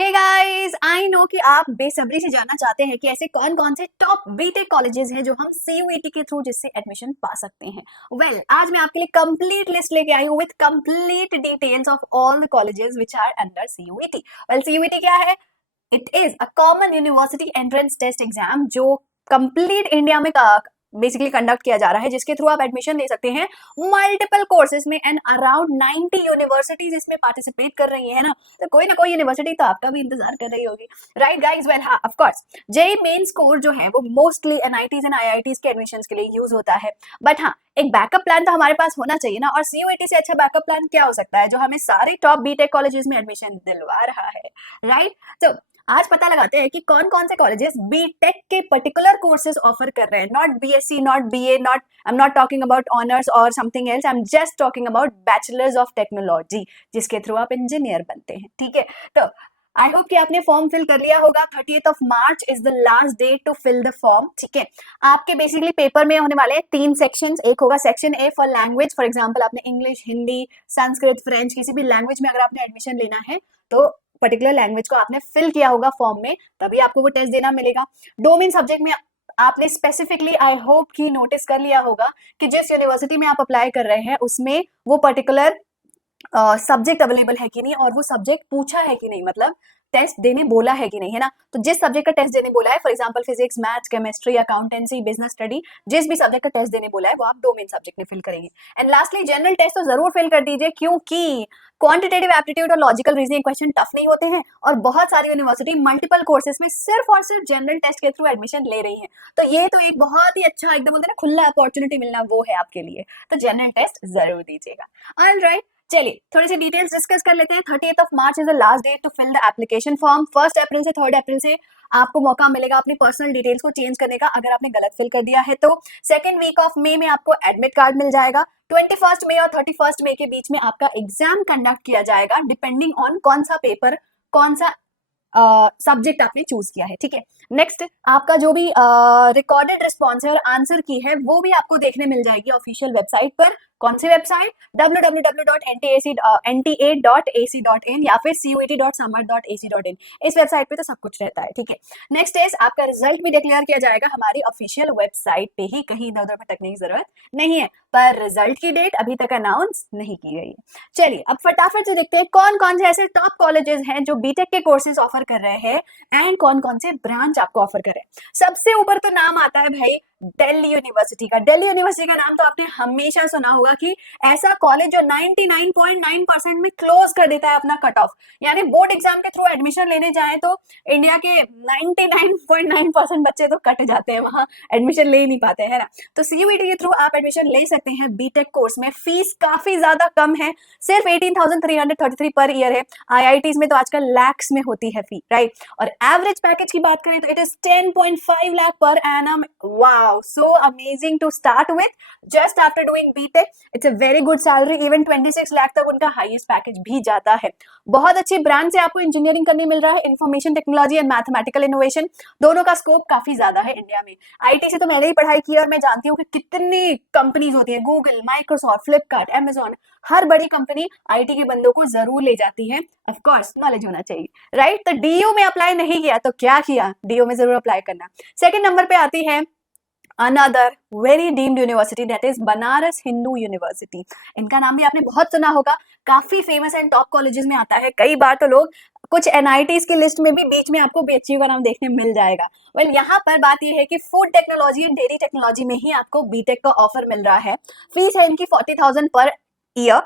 Hey guys, I know कि आप बेसब्री से जानना चाहते हैं कि ऐसे कौन कौन से टॉप बीटेक कॉलेजेस हैं जो हम सीयूईटी के थ्रू जिससे एडमिशन पा सकते हैं। आज मैं आपके लिए कंप्लीट लिस्ट लेके आई हूँ with complete details of all the colleges which are under CUET. CUET क्या है? It is a common university entrance test exam जो कंप्लीट इंडिया में बेसिकली कंडक्ट किया जा रहा है, जिसके थ्रू आप एडमिशन ले सकते हैं मल्टीपल कोर्सेज में। एंड अराउंड 90 यूनिवर्सिटीज इसमें पार्टिसिपेट कर रही है ना कोई यूनिवर्सिटी तो आपका भी इंतजार कर रही होगी, राइट गाइज? हाँ, of course JEE main score जो है वो मोस्टली एनआईटीज एंड आईआईटीज के एडमिशन के लिए यूज होता है। बट हाँ, एक बैकअप प्लान तो हमारे पास होना चाहिए ना, और सीयूईटी से अच्छा बैकअप प्लान क्या हो सकता है जो हमें सारे टॉप बीटेक कॉलेजेस में एडमिशन दिलवा रहा है, राइट? तो आज पता लगाते हैं कि कौन कौन से कॉलेजेस बीटेक के पर्टिकुलर कोर्सेज ऑफर कर रहे हैं। Not BSc, not BA, not I am not talking about honours और something else, I am just talking about bachelors of technology, जिसके थ्रू आप इंजीनियर बनते हैं। ठीक है, तो आई होप कि आपने फॉर्म फिल कर लिया होगा। 30th of March is the last date to fill the form. ठीक है, आपके बेसिकली पेपर में होने वाले 3 सेक्शंस। एक होगा section A for language, for example आपने इंग्लिश, हिंदी, संस्कृत, फ्रेंच, किसी भी लैंग्वेज में अगर आपने एडमिशन लेना है तो पर्टिकुलर लैंग्वेज को आपने फिल किया होगा फॉर्म में, तभी आपको वो टेस्ट देना मिलेगा। डोमेन सब्जेक्ट में आपने स्पेसिफिकली आई होप कि नोटिस कर लिया होगा कि जिस यूनिवर्सिटी में आप अप्लाई कर रहे हैं उसमें वो पर्टिकुलर सब्जेक्ट अवेलेबल है कि नहीं, और वो सब्जेक्ट पूछा है कि नहीं, मतलब टेस्ट देने बोला है कि नहीं, है ना? तो जिस सब्जेक्ट का टेस्ट देने बोला है, for example physics, maths, chemistry, accountancy, business study, जिस भी सब्जेक्ट का टेस्ट देने बोला है वो आप डोमेन सब्जेक्ट में फिल करेंगे। एंड लास्टली जनरल टेस्ट तो जरूर फिल कर दीजिए, क्योंकि क्वांटिटेटिव एप्टीट्यूड और लॉजिकल रीजनिंग क्वेश्चन टफ नहीं होते हैं, और बहुत सारी यूनिवर्सिटी मल्टीपल कोर्सेज में सिर्फ और सिर्फ जनरल टेस्ट के थ्रू एडमिशन ले रही है। तो ये तो एक बहुत ही अच्छा, एकदम बोलते हैं ना खुला अपॉर्चुनिटी मिलना, वो है आपके लिए। तो जनरल टेस्ट जरूर दीजिएगा। ऑलराइट, चलिए थोड़ी सी डिटेल्स डिस्कस कर लेते हैं। 30th of March is the last date to fill the application form. 1 April से 3 अप्रैल से आपको मौका मिलेगा अपनी पर्सनल डिटेल्स को चेंज करने का, अगर आपने गलत फिल कर दिया है तो। सेकेंड वीक ऑफ मई में आपको एडमिट कार्ड मिल जाएगा। 21 मई और 31 मई के बीच में आपका एग्जाम कंडक्ट किया जाएगा, डिपेंडिंग ऑन कौन सा पेपर, कौन सा सब्जेक्ट आपने चूज किया है। ठीक है, नेक्स्ट आपका जो भी रिकॉर्डेड रिस्पॉन्स है और आंसर की है वो भी आपको देखने मिल जाएगी ऑफिशियल वेबसाइट पर। कौन सी वेबसाइट? www.nta.ac.in या फिर cuet.samart.ac.in। इस वेबसाइट पे तो सब कुछ रहता है। ठीक है, नेक्स्ट इज आपका रिजल्ट भी डिक्लेयर किया जाएगा हमारी ऑफिशियल वेबसाइट पे ही, कहीं इधर उधर भटकने की जरूरत नहीं है। पर रिजल्ट की डेट अभी तक अनाउंस नहीं की गई है। चलिए अब फटाफट से देखते हैं कौन कौन से ऐसे टॉप कॉलेजेस हैं जो बीटेक के कोर्सेज ऑफर कर रहे हैं एंड कौन कौन से ब्रांच आपको ऑफर कर रहे हैं। सबसे ऊपर तो नाम आता है भाई दिल्ली यूनिवर्सिटी का। दिल्ली यूनिवर्सिटी का नाम तो आपने हमेशा सुना होगा कि ऐसा कॉलेज जो 99.9% में क्लोज कर देता है अपना कट ऑफ, यानी बोर्ड एग्जाम के थ्रू एडमिशन लेने जाए तो इंडिया के 99.9% बच्चे तो कट जाते हैं, वहां एडमिशन ले ही नहीं पाते हैं ना। तो सीयूईटी के थ्रू आप एडमिशन ले सकते हैं बीटेक कोर्स में। फीस काफी ज्यादा कम है, सिर्फ 18,333 पर ईयर है। आईआईटीज में तो आजकल लैक्स में होती है फी, राइट? और एवरेज पैकेज की बात करें तो it is 10.5 lakh per annum. Wow, so amazing to start with just after doing BTech. It's a very good salary, even 26 lakh तक उनका हाईएस्ट पैकेज भी जाता है। बहुत अच्छी ब्रांच से आपको इंजीनियरिंग करने मिल रहा है, information technology and mathematical innovation, दोनों का स्कोप काफी ज्यादा है इंडिया में। आईटी से तो मैंने ही पढ़ाई की और मैं जानती हूँ कि कितनी कंपनीज होती है, गूगल, माइक्रोसॉफ्ट, फ्लिपकार्ट, अमेजॉन, हर बड़ी कंपनी आईटी के बंदों को जरूर ले जाती है। ऑफ कोर्स नॉलेज होना चाहिए, राइट? तो डीयू में अप्लाई नहीं किया तो क्या किया, डीयू में जरूर अप्लाई करना। सेकेंड नंबर पे आती है another very deemed university, that is Banaras Hindu university. इनका नाम भी आपने बहुत सुना होगा, काफी फेमस एंड टॉप कॉलेजेस में आता है। कई बार तो लोग कुछ एनआईटीज की लिस्ट में भी बीच में आपको बीएचयू का नाम देखने मिल जाएगा। यहाँ पर बात यह है कि food technology and dairy technology में ही आपको बीटेक का ऑफर मिल रहा है। फीस है इनकी 40,000 per year,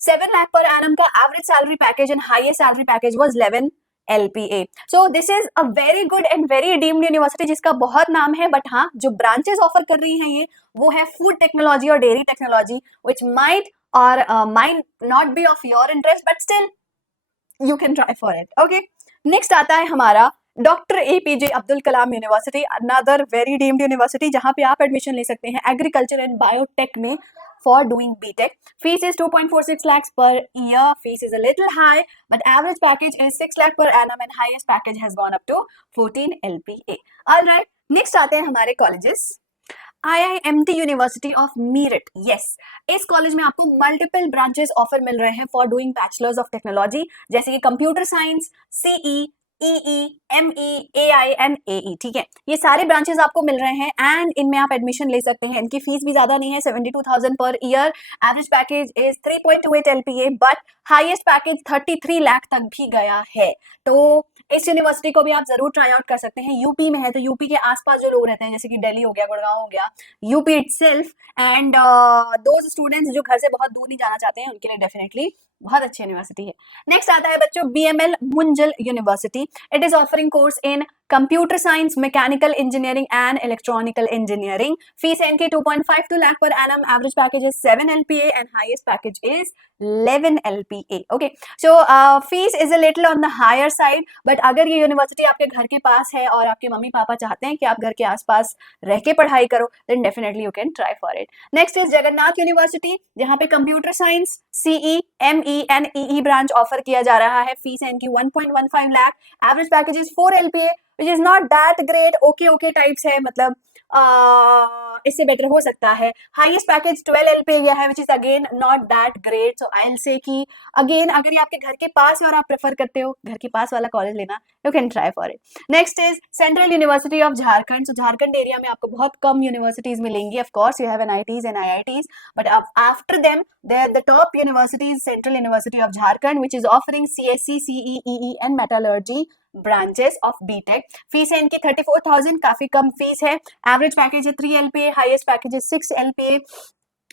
7 lakh per annum का average salary package and highest salary package was 11 LPA। So this is a very good and very deemed university जिसका बहुत नाम है। बट हाँ, जो ब्रांचेस ऑफर कर रही हैं ये वो है फूड टेक्नोलॉजी और dairy technology, which might or might not be of your interest, but still you can try for it. Okay, next आता है हमारा doctor APJ Abdul Kalam university, another very deemed university जहां पे आप एडमिशन ले सकते हैं एग्रीकल्चर एंड बायोटेक में for doing BTech. Fees is 2.46 lakhs per year. Fees is a little high, but average package is 6 lakh per annum and highest package has gone up to 14 LPA. All right, next आते हैं हमारे colleges. IIMT university of Meerut, yes, इस college में आपको multiple branches offer मिल रहे हैं for doing bachelors of technology, जैसे कि computer science, CE, EE, ME, AI and AE, ठीक है, ये सारे ब्रांचेस आपको मिल रहे हैं एंड इनमें आप एडमिशन ले सकते हैं। इनकी फीस भी ज्यादा नहीं है, 72,000 per year, average package is 3.28 LPA, but highest package 33 lakh तक भी गया है। तो इस यूनिवर्सिटी को भी आप जरूर ट्राई आउट कर सकते हैं। यूपी में है, तो यूपी के आसपास जो लोग रहते हैं, जैसे कि दिल्ली हो गया, गुड़गांव हो गया, UP itself, and those students जो घर से बहुत दूर नहीं जाना चाहते हैं, उनके लिए डेफिनेटली बहुत अच्छी यूनिवर्सिटी है। नेक्स्ट आता है बच्चों BML Munjal university. It is offering course in computer science, mechanical engineering and electronical engineering. Fees है इनकी 2.52 lakh per annum, average package is 7 LPA and highest package is 11 LPA। Okay, so fees is a little on the higher side, but अगर ये university आपके घर के पास है और आपके मम्मी पापा चाहते हैं कि आप घर के आसपास रह के पढ़ाई करो, then definitely you can try for it. Next is Jagannath university, जहां पे computer science, CE, ME and EE branch offer किया जा रहा है। फीस है इनकी 1.15 lakh, average package is 4 LPA, which is not that great, okay types है, मतलब इससे बेटर हो सकता है। हाईएस्ट पैकेज 12 LPA गया है, which is again not that great, so I'll say कि again अगर ये आपके घर के पास है और आप प्रेफर करते हो घर के पास वाला कॉलेज लेना, you can try for it. Next is central university of Jharkhand. so Jharkhand area में आपको बहुत कम यूनिवर्सिटीज मिलेंगी, of course you have NITs and IITs, but after them there the top university is Central University of Jharkhand, which is offering CSE, CE, EE and metallurgy branches of BTech. Fees है इनकी 34,000, काफी कम fees है। Average package है 3 LPA, highest package है 6 LPA.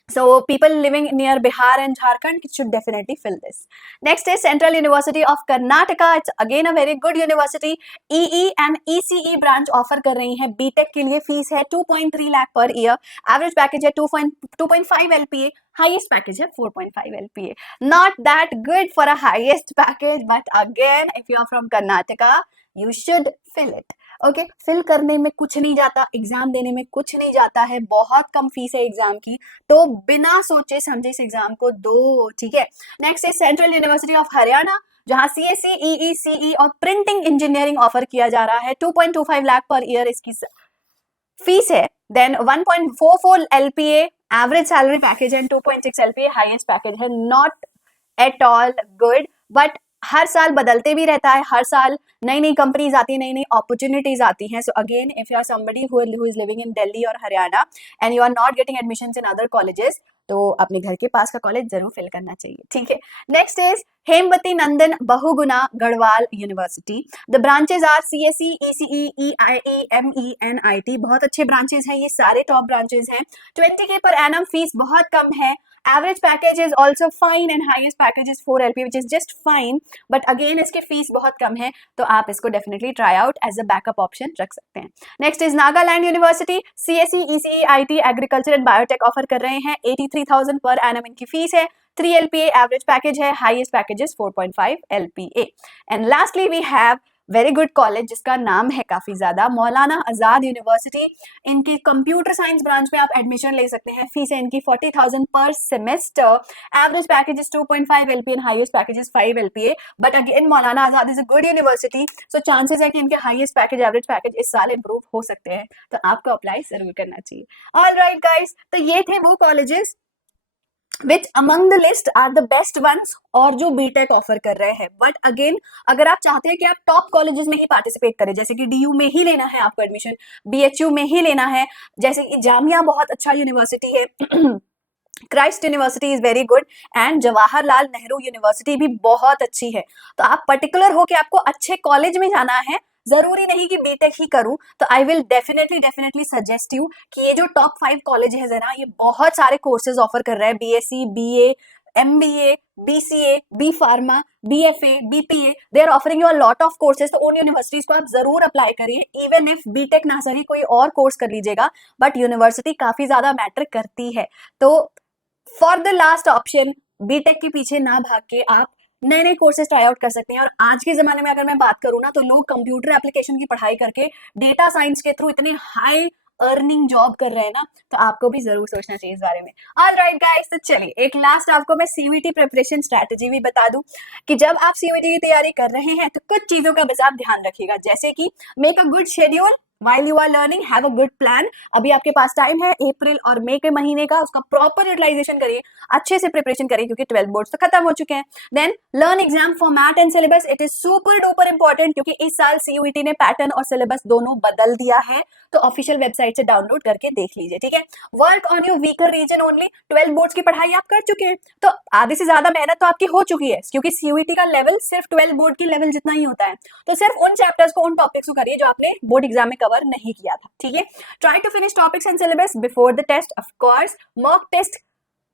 So people living near Bihar and Jharkhand should definitely fill this. Next is Central University of Karnataka. It's again a very good university. EE and ECE branch offer कर रही है BTech के लिए। Fees है 2.3 lakh per year, average package है 2.5 LPA, highest package है 4.5 LPA. Not that good for a highest package, but again if you are from Karnataka you should fill it. Okay, fill करने में कुछ नहीं जाता, एग्जाम देने में कुछ नहीं जाता है, बहुत कम फीस है एग्जाम की, तो बिना सोचे समझे इस एग्जाम को दो, ठीक है। नेक्स्ट है सेंट्रल यूनिवर्सिटी ऑफ हरियाणा, जहां CSE, EE, CE और प्रिंटिंग इंजीनियरिंग ऑफर किया जा रहा है। 2.25 लाख पर ईयर इसकी फीस है। Then 1.44 LPA average salary package है, 2.6 LPA हाईएस्ट पैकेज है। Not at all good, but हर साल बदलते भी रहता है, हर साल नई नई कंपनीज आती है, नई नई अपॉर्चुनिटीज आती हैं। So again if you are somebody who is living in Delhi और Haryana and you are not getting admissions in other colleges, तो अपने घर के पास का कॉलेज जरूर फिल करना चाहिए, ठीक है। Next is Hemvati Nandan Bahuguna Garhwal university. The branches are CSE, ECE, EIE, ME and IT। बहुत अच्छे ब्रांचेज हैं, ये सारे टॉप ब्रांचेज हैं। 20K पर एनम, फीस बहुत कम है। Average package is also fine and highest package is 4 LPA, which is just fine, but again इसकी फीस बहुत कम है, तो आप इसको definitely try out as a backup option रख सकते हैं। Next is Nagaland university. CSE, ECE, IT, agriculture and biotech offer कर रहे हैं। 83,000 पर एनम इनकी फीस है। 3 LPA एवरेज पैकेज है, highest package is 4.5 LPA। And lastly we have very good college जिसका नाम है काफी ज्यादा, मौलाना आजाद यूनिवर्सिटी। इनकी कंप्यूटर साइंस ब्रांच में आप एडमिशन ले सकते हैं। फीस है इनकी 40,000 per semester. Average package is 2.5 LPA and highest package is 5 LPA। But again Maulana Azad is a good university, so chances है कि इनके हाईएस्ट पैकेज, एवरेज पैकेज इस साल इंप्रूव हो सकते हैं, तो आपको अप्लाई जरूर करना चाहिए। ऑल राइट गाइस, तो ये थे वो colleges which among the list are the best ones और जो बीटेक ऑफर कर रहे हैं। बट अगेन अगर आप चाहते हैं कि आप टॉप कॉलेजेस में ही पार्टिसिपेट करें, जैसे कि DU में ही लेना है आपको एडमिशन, BHU में ही लेना है, जैसे कि जामिया बहुत अच्छा यूनिवर्सिटी है, Christ university is very good and Jawaharlal Nehru university भी बहुत अच्छी है। तो आप पर्टिकुलर हो कि आपको अच्छे कॉलेज में जाना है, जरूरी नहीं कि बीटेक ही करूं, तो I will definitely suggest you कि ये जो टॉप 5 कॉलेज है जरा, ये बहुत सारे कोर्सेज ऑफर कर रहे हैं। BSc, BA, MBA, BCA, B Pharma, BFA, BPA, they are offering you a lot of courses। तो उन यूनिवर्सिटीज को आप जरूर अप्लाई करिए, इवन इफ बीटेक ना सही कोई और कोर्स कर लीजिएगा, बट यूनिवर्सिटी काफी ज्यादा मैटर करती है। तो for the last option, BTech के पीछे ना भाग के आप नए नए कोर्सेज ट्राई आउट कर सकते हैं। और आज के जमाने में अगर मैं बात करूँ ना, तो लोग कंप्यूटर एप्लीकेशन की पढ़ाई करके डेटा साइंस के थ्रू इतने हाई अर्निंग जॉब कर रहे हैं ना, तो आपको भी जरूर सोचना चाहिए इस बारे में। ऑल राइट गाइस, तो चलिए एक लास्ट आपको मैं CUET प्रिपरेशन स्ट्रैटेजी भी बता दूं कि जब आप CUET की तैयारी कर रहे हैं तो कुछ चीजों का बस आप ध्यान रखिएगा, जैसे कि make a good schedule while you are learning have a good plan. अभी आपके पास टाइम है अप्रैल और मई के महीने का, उसका प्रॉपर यूटिलाइजेशन करिए, अच्छे से प्रिपरेशन करिए क्योंकि 12 बोर्ड्स तो खत्म हो चुके हैं. Then learn exam format and syllabus. It is super duper important क्योंकि इस साल सीयूईटी ने पैटर्न और सिलेबस दोनों बदल दिया है, तो ऑफिशियल वेबसाइट से डाउनलोड करके देख लीजिए. ठीक है, work on your weaker region only. 12 boards की पढ़ाई आप कर चुके हैं तो आधे से ज्यादा मेहनत तो आपकी हो चुकी है क्योंकि सीयूईटी का लेवल सिर्फ 12 बोर्ड की लेवल जितना ही होता है. तो सिर्फ उन चैप्टर्स को, उन टॉपिक्स को करिए जो आपने बोर्ड एग्जाम में कवर नहीं किया था. ठीक है, try to finish topics and syllabus before the test. Of course mock test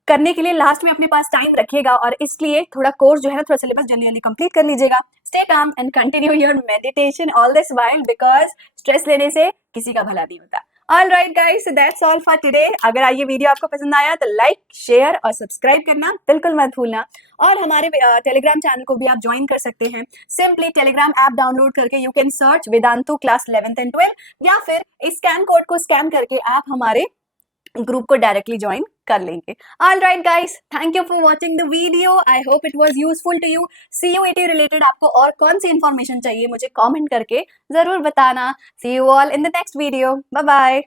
करने के लिए लास्ट में अपने पास टाइम रखिएगा और इसलिए थोड़ा कोर्स जो है ना, थोड़ा सिलेबस जल्दी जल्दी कंप्लीट कर लीजिएगा. Stay calm and continue your meditation all this while because stress लेने से किसी का भला नहीं होता. Alright guys, that's all for today. अगर ये वीडियो आपको पसंद आया तो लाइक, शेयर और सब्सक्राइब करना बिल्कुल मत भूलना. और हमारे टेलीग्राम चैनल को भी आप ज्वाइन कर सकते हैं. सिंपली टेलीग्राम ऐप डाउनलोड करके you can search Vedantu class 11th and 12 या फिर इस स्कैन कोड को स्कैन करके आप हमारे ग्रुप को डायरेक्टली ज्वाइन कर लेंगे. Alright guys, thank you for watching the video. I hope it was useful to you. CUET related आपको और कौन सी इंफॉर्मेशन चाहिए मुझे कमेंट करके जरूर बताना. See you all in the next video. Bye bye.